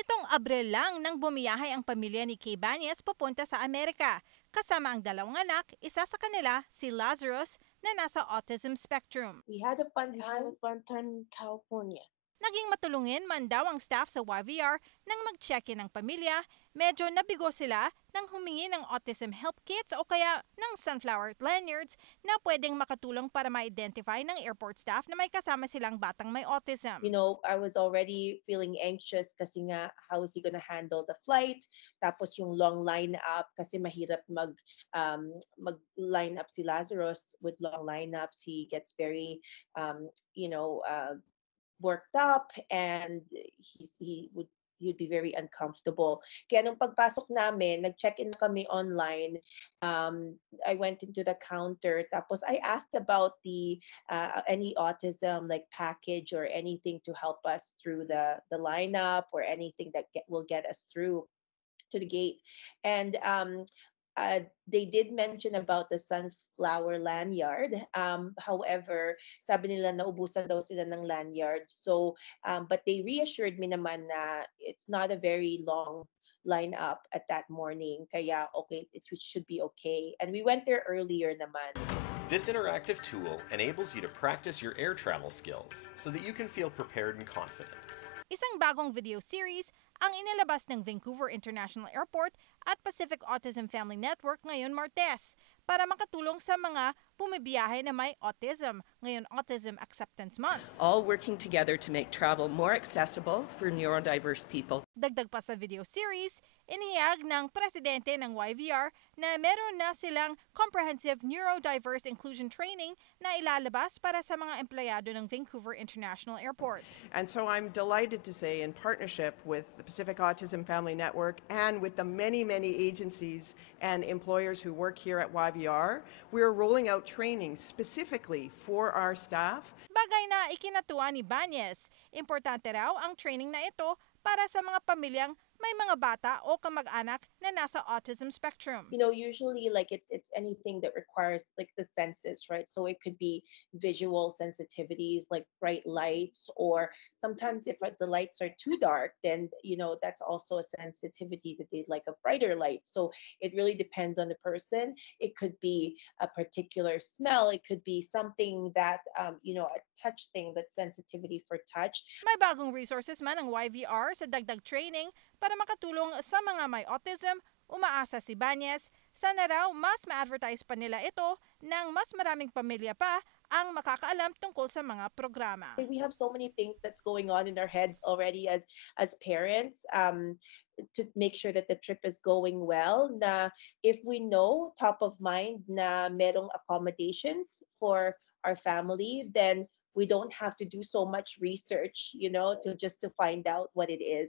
Nitong Abril lang nang bumiyahe ang pamilya ni Kay Banyas papunta sa Amerika. Kasama ang dalawang anak, isa sa kanila si Lazarus na nasa autism spectrum. We had a fun time in California. Naging matulungin man daw ang staff sa YVR nang mag-check-in ng pamilya, medyo nabigo sila nang humingi ng autism help kits o kaya ng sunflower lanyards na pwedeng makatulong para ma-identify ng airport staff na may kasama silang batang may autism. I was already feeling anxious kasi nga, how is he gonna handle the flight? Tapos yung long line up kasi mahirap mag-line up si Lazarus with long lineups. He gets very, um, you know, uh, worked up and he'd be very uncomfortable. Kaya nung pagpasok namin, nag-check-in kami online. I went into the counter, tapos I asked about the any autism like package or anything to help us through the lineup or anything that will get us through to the gate. And they did mention about the sunflower lanyard. However, sabi nila naubusan daw sila ng lanyard. So, but they reassured me naman na it's not a very long lineup at that morning. Kaya okay, should be okay. And we went there earlier naman. This interactive tool enables you to practice your air travel skills so that you can feel prepared and confident. Isang bagong video series ang inilabas ng Vancouver International Airport at Pacific Autism Family Network ngayon Martes para makatulong sa mga bumibiyahe na may autism, ngayon Autism Acceptance Month. All working together to make travel more accessible for neurodiverse people. Dagdag pa sa video series, inihayag ng presidente ng YVR na meron na silang comprehensive neurodiverse inclusion training na ilalabas para sa mga empleyado ng Vancouver International Airport. And so I'm delighted to say, in partnership with the Pacific Autism Family Network and with the many, many agencies and employers who work here at YVR, we're rolling out training specifically for our staff. Bagay na ikinatuwa ni Banyes, importante raw ang training na ito para sa mga pamilyang may mga bata o kamag-anak na nasa autism spectrum. Usually like it's anything that requires like the senses, right? So it could be visual sensitivities like bright lights, or sometimes if the lights are too dark, then that's also a sensitivity that they like a brighter light. So it really depends on the person. It could be a particular smell, it could be something that a touch thing, that sensitivity for touch. May bagong resources man ang YVR sa dagdag training para makatulong sa mga may autism. Umaasa si Banyes, sana raw mas ma-advertise pa nila ito nang mas maraming pamilya pa ang makakaalam tungkol sa mga programa. We have so many things that's going on in our heads already as parents, to make sure that the trip is going well. Na if we know top of mind na merong accommodations for our family, then we don't have to do so much research, to find out what it is.